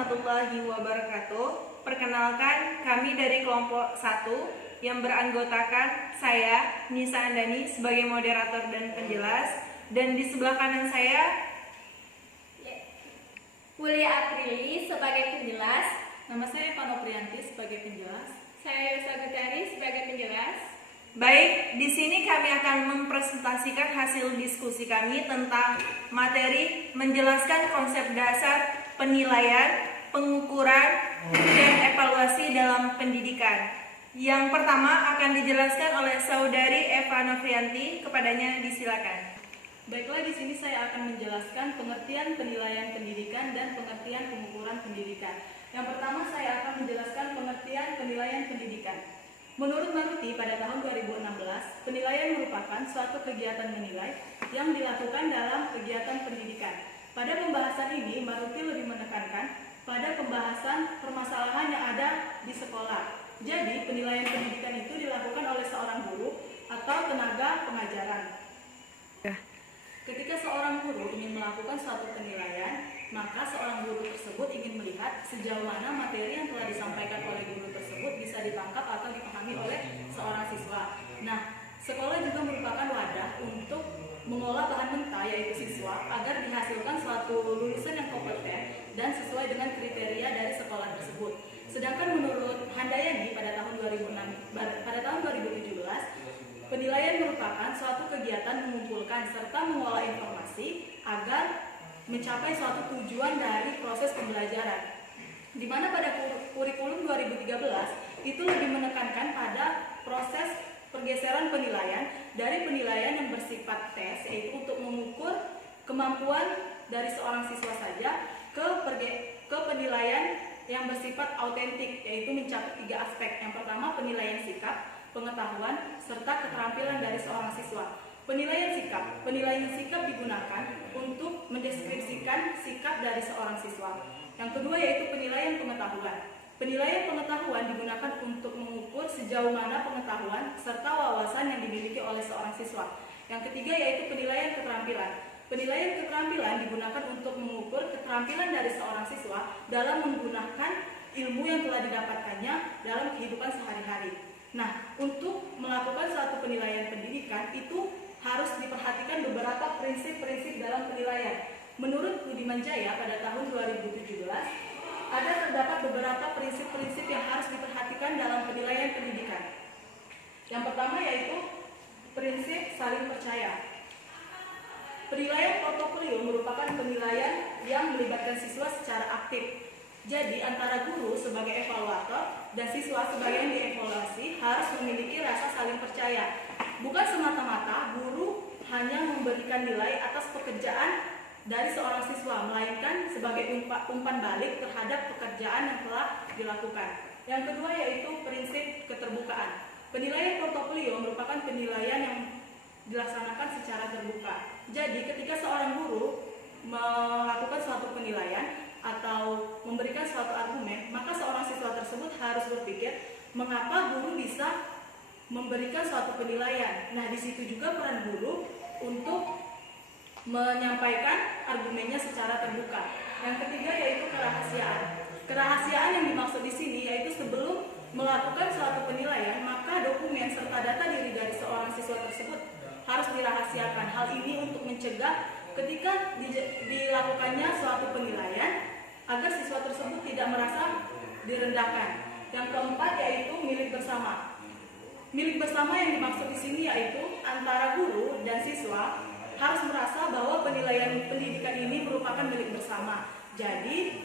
warahmatullahi wabarakatuh. Perkenalkan, kami dari kelompok 1 yang beranggotakan saya, Nisa Andani, sebagai moderator dan penjelas. Dan di sebelah kanan saya, Wulia Aprili sebagai penjelas. Nama saya Pano Priyanti sebagai penjelas. Saya Yusa Gutari sebagai penjelas. baik, di sini kami akan mempresentasikan hasil diskusi kami tentang materi menjelaskan konsep dasar penilaian, pengukuran, dan evaluasi dalam pendidikan. Yang pertama akan dijelaskan oleh Saudari Eva Novrianti, kepadanya disilakan. Baiklah, di sini saya akan menjelaskan pengertian penilaian pendidikan dan pengertian pengukuran pendidikan. Yang pertama saya akan menjelaskan pengertian penilaian pendidikan. Menurut Maruti pada tahun 2016, penilaian merupakan suatu kegiatan menilai yang dilakukan dalam kegiatan pendidikan. Pada pembahasan ini, Maruti lebih menekankan pada pembahasan permasalahan yang ada di sekolah. Jadi, penilaian pendidikan itu dilakukan oleh seorang guru atau tenaga pengajaran. Ketika seorang guru ingin melakukan suatu penilaian, maka seorang guru tersebut ingin melihat sejauh mana materi yang telah disampaikan oleh guru tersebut bisa ditangkap atau dipahami oleh seorang siswa. Nah, sekolah juga merupakan wadah untuk mengolah bahan mentah yaitu siswa agar dihasilkan suatu lulusan yang kompeten dan sesuai dengan kriteria dari sekolah tersebut. Sedangkan menurut Handayani pada tahun 2017, penilaian merupakan suatu kegiatan mengumpulkan serta mengolah informasi agar mencapai suatu tujuan dari proses pembelajaran. Di mana pada kurikulum 2013 itu lebih menekankan pada proses pergeseran penilaian dari penilaian yang bersifat tes, yaitu untuk mengukur kemampuan dari seorang siswa saja, ke penilaian yang bersifat autentik, yaitu mencakup 3 aspek. Yang pertama, penilaian sikap, pengetahuan, serta keterampilan dari seorang siswa. Penilaian sikap digunakan untuk mendeskripsikan sikap dari seorang siswa. Yang kedua yaitu penilaian pengetahuan. Penilaian pengetahuan digunakan untuk mengukur sejauh mana pengetahuan serta wawasan yang dimiliki oleh seorang siswa. Yang ketiga yaitu penilaian keterampilan. Penilaian keterampilan digunakan untuk mengukur keterampilan dari seorang siswa dalam menggunakan ilmu yang telah didapatkannya dalam kehidupan sehari-hari. Nah, untuk melakukan suatu penilaian pendidikan itu harus diperhatikan beberapa prinsip-prinsip dalam penilaian. Menurut Budiman Jaya pada tahun 2017, terdapat beberapa prinsip-prinsip yang harus diperhatikan dalam penilaian pendidikan. Yang pertama yaitu prinsip saling percaya. Penilaian portofolio merupakan penilaian yang melibatkan siswa secara aktif. Jadi antara guru sebagai evaluator dan siswa sebagai yang dievaluasi harus memiliki rasa saling percaya. Bukan semata-mata guru hanya memberikan nilai atas pekerjaan dari seorang siswa, melainkan sebagai umpan balik terhadap pekerjaan yang telah dilakukan. Yang kedua yaitu prinsip keterbukaan. Penilaian portofolio merupakan penilaian yang dilaksanakan secara terbuka. Jadi ketika seorang guru melakukan suatu penilaian atau memberikan suatu argumen, maka seorang siswa tersebut harus berpikir mengapa guru bisa memberikan suatu penilaian. Nah, di situ juga peran guru untuk menyampaikan argumennya secara terbuka. Yang ketiga yaitu kerahasiaan. Kerahasiaan yang dimaksud di sini yaitu sebelum melakukan suatu penilaian, maka dokumen serta data diri dari seorang siswa tersebut harus dirahasiakan. Hal ini untuk mencegah ketika dilakukannya suatu penilaian agar siswa tersebut tidak merasa direndahkan. Yang keempat yaitu milik bersama. Milik bersama yang dimaksud di sini yaitu antara guru dan siswa harus merasa bahwa penilaian pendidikan ini merupakan milik bersama. Jadi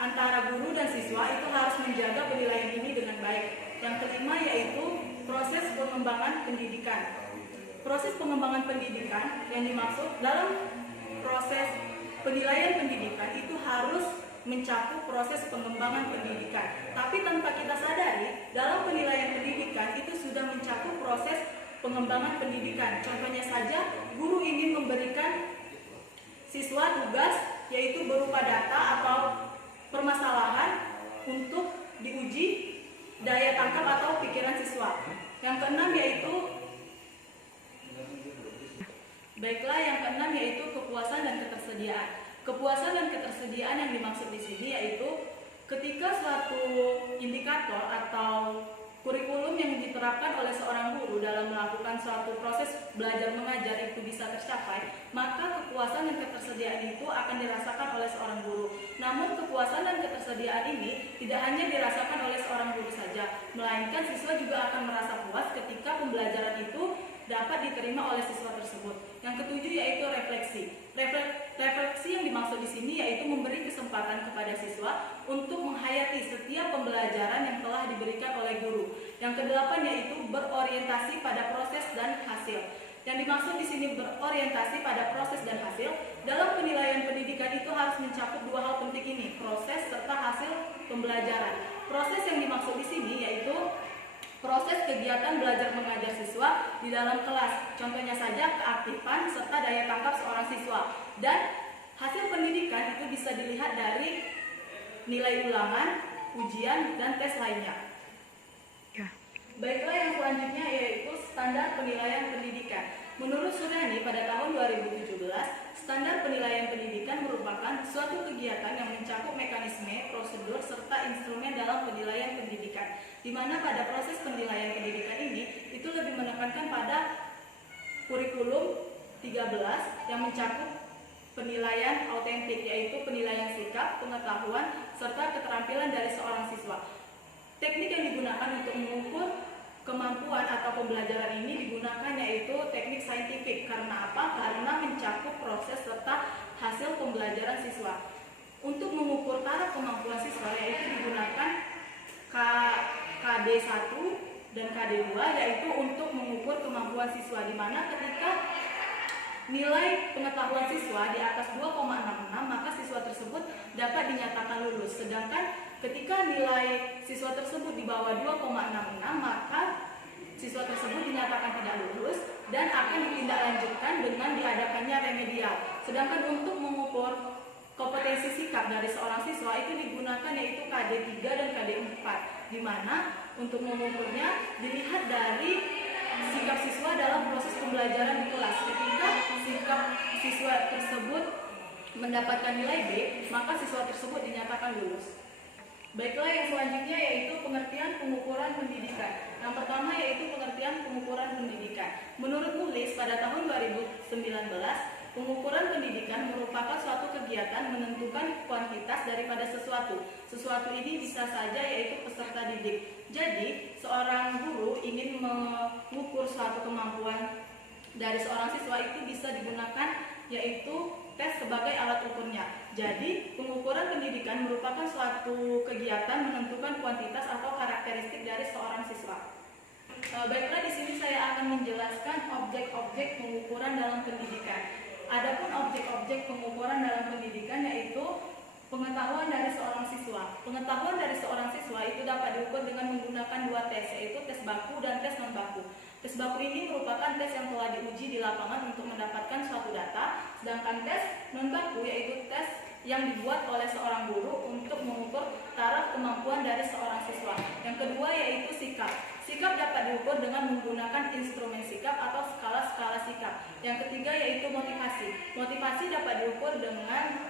antara guru dan siswa itu harus menjaga penilaian ini dengan baik. Yang kelima yaitu proses pengembangan pendidikan. Proses pengembangan pendidikan yang dimaksud dalam proses penilaian pendidikan itu harus mencakup proses pengembangan pendidikan. Tapi tanpa kita sadari, dalam penilaian pendidikan itu sudah mencakup proses pengembangan pendidikan. Contohnya saja, guru ingin memberikan siswa tugas yaitu berupa data atau permasalahan untuk diuji daya tangkap atau pikiran siswa. Yang keenam yaitu kepuasan dan ketersediaan. Kepuasan dan ketersediaan yang dimaksud di sini yaitu ketika suatu indikator atau kurikulum yang diterapkan oleh seorang guru dalam melakukan suatu proses belajar mengajar itu bisa tercapai, maka kepuasan dan ketersediaan itu akan dirasakan oleh seorang guru. Namun kepuasan dan ketersediaan ini tidak hanya dirasakan oleh seorang guru saja, melainkan siswa juga akan merasa puas ketika pembelajaran itu dapat diterima oleh siswa tersebut. Yang ketujuh yaitu refleksi. Refleksi yang dimaksud di sini yaitu memberi kesempatan kepada siswa untuk menghayati setiap pembelajaran yang telah diberikan oleh guru. Yang kedelapan yaitu berorientasi pada proses dan hasil. Yang dimaksud di sini berorientasi pada proses dan hasil, dalam penilaian pendidikan itu harus mencakup dua hal penting ini, proses serta hasil pembelajaran. Proses yang dimaksud di sini yaitu proses kegiatan belajar mengajar siswa di dalam kelas, contohnya saja keaktifan serta daya tangkap seorang siswa. Dan hasil pendidikan itu bisa dilihat dari nilai ulangan, ujian, dan tes lainnya. Baiklah, yang selanjutnya yaitu standar penilaian pendidikan. Menurut Suryani pada tahun 2017, standar penilaian pendidikan merupakan suatu kegiatan yang mencakup mekanisme, prosedur, serta instrumen dalam penilaian pendidikan, di mana pada proses penilaian pendidikan ini itu lebih menekankan pada kurikulum 13 yang mencakup penilaian autentik, yaitu penilaian sikap, pengetahuan, serta keterampilan dari seorang siswa. Teknik yang digunakan untuk mengukur kemampuan atau pembelajaran ini digunakan yaitu teknik saintifik. Karena apa? Karena mencakup proses serta hasil pembelajaran siswa. Untuk mengukur taraf kemampuan siswa yaitu digunakan KD1 dan KD2 yaitu untuk mengukur kemampuan siswa, di mana ketika nilai pengetahuan siswa di atas 2,66 maka siswa tersebut dapat dinyatakan lulus. Sedangkan ketika nilai siswa tersebut di bawah 2,66 maka siswa tersebut dinyatakan tidak lulus dan akan ditindaklanjutkan dengan diadakannya remedial. Sedangkan untuk mengukur kompetensi sikap dari seorang siswa itu digunakan yaitu KD3 dan KD4, di mana untuk mengukurnya dilihat dari sikap siswa dalam proses pembelajaran di kelas. Ketika sikap siswa tersebut mendapatkan nilai B, maka siswa tersebut dinyatakan lulus. Baiklah, yang selanjutnya yaitu pengertian pengukuran pendidikan. Yang pertama yaitu pengertian pengukuran pendidikan. Menurut Mulis pada tahun 2019, pengukuran pendidikan merupakan suatu kegiatan menentukan kuantitas daripada sesuatu. Sesuatu ini bisa saja yaitu peserta didik. Jadi, seorang guru ingin mengukur suatu kemampuan dari seorang siswa itu bisa digunakan yaitu tes sebagai alat ukurnya. Jadi, pengukuran pendidikan merupakan suatu kegiatan menentukan kuantitas atau karakteristik dari seorang siswa. Baiklah, di sini saya akan menjelaskan objek-objek pengukuran dalam pendidikan. Adapun objek-objek pengukuran dalam pendidikan yaitu pengetahuan dari seorang siswa. Pengetahuan dari seorang siswa itu dapat diukur dengan menggunakan dua tes, yaitu tes baku dan tes non baku. Tes baku ini merupakan tes yang telah diuji di lapangan untuk mendapatkan suatu data, sedangkan tes non baku yaitu tes yang dibuat oleh seorang guru untuk mengukur taraf kemampuan dari seorang siswa. Yang kedua yaitu sikap. Sikap dapat diukur dengan menggunakan instrumen sikap atau skala-skala sikap. Yang ketiga yaitu motivasi. Motivasi dapat diukur dengan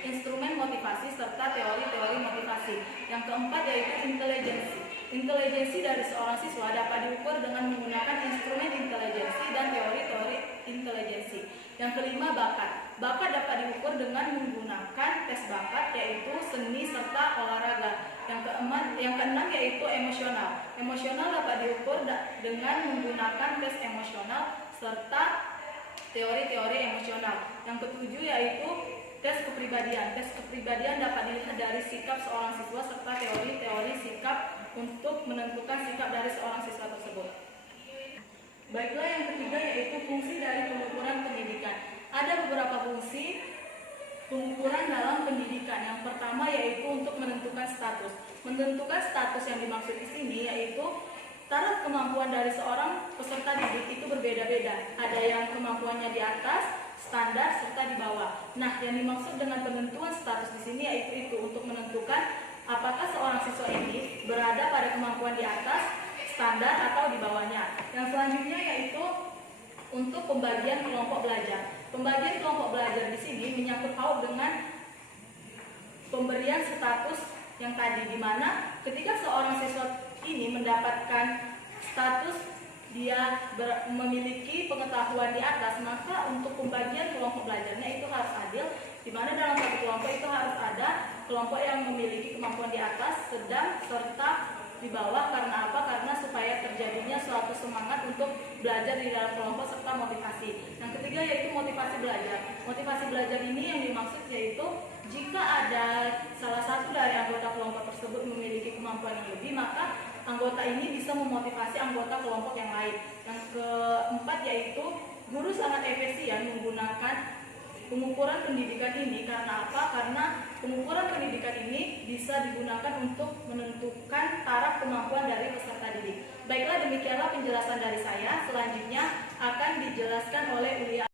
instrumen motivasi serta teori-teori motivasi. Yang keempat yaitu intelijensi. Intelijensi dari seorang siswa dapat diukur dengan menggunakan instrumen intelijensi dan teori-teori intelijensi. Yang kelima, bakat. Bakat dapat diukur dengan menggunakan tes bakat yaitu seni serta olahraga. Yang keenam yaitu emosional. Emosional dapat diukur dengan menggunakan tes emosional serta teori-teori emosional. Yang ketujuh yaitu tes kepribadian. Tes kepribadian dapat dilihat dari sikap seorang siswa serta teori-teori sikap untuk menentukan sikap dari seorang siswa tersebut. Baiklah, yang ketiga yaitu fungsi dari pengukuran pendidikan. Ada beberapa fungsi pengukuran dalam pendidikan. Yang pertama yaitu untuk menentukan status. Menentukan status yang dimaksud di sini yaitu taraf kemampuan dari seorang peserta didik itu berbeda-beda. Ada yang kemampuannya di atas, standar, serta di bawah. Nah, yang dimaksud dengan penentuan status di sini yaitu itu untuk menentukan apakah seorang siswa ini berada pada kemampuan di atas, standar, atau di bawahnya. Yang selanjutnya yaitu untuk pembagian kelompok belajar. Pembagian kelompok belajar di sini menyangkut paut dengan pemberian status yang tadi, di mana ketika seorang siswa ini mendapatkan status dia memiliki pengetahuan di atas, maka untuk pembagian kelompok belajarnya itu harus adil, di mana dalam satu kelompok itu harus ada kelompok yang memiliki kemampuan di atas, sedang, serta di bawah. Karena apa? Karena supaya terjadinya suatu semangat untuk belajar di dalam kelompok serta motivasi. Yang ketiga yaitu motivasi belajar. Motivasi belajar ini yang dimaksud yaitu jika ada salah satu dari anggota kelompok tersebut memiliki kemampuan yang lebih, maka anggota ini bisa memotivasi anggota kelompok yang lain. Yang keempat yaitu guru sangat efisien menggunakan pengukuran pendidikan ini. Karena apa? Karena pengukuran pendidikan ini bisa digunakan untuk menentukan taraf kemampuan dari peserta didik. Baiklah, demikianlah penjelasan dari saya. Selanjutnya akan dijelaskan oleh Ulia.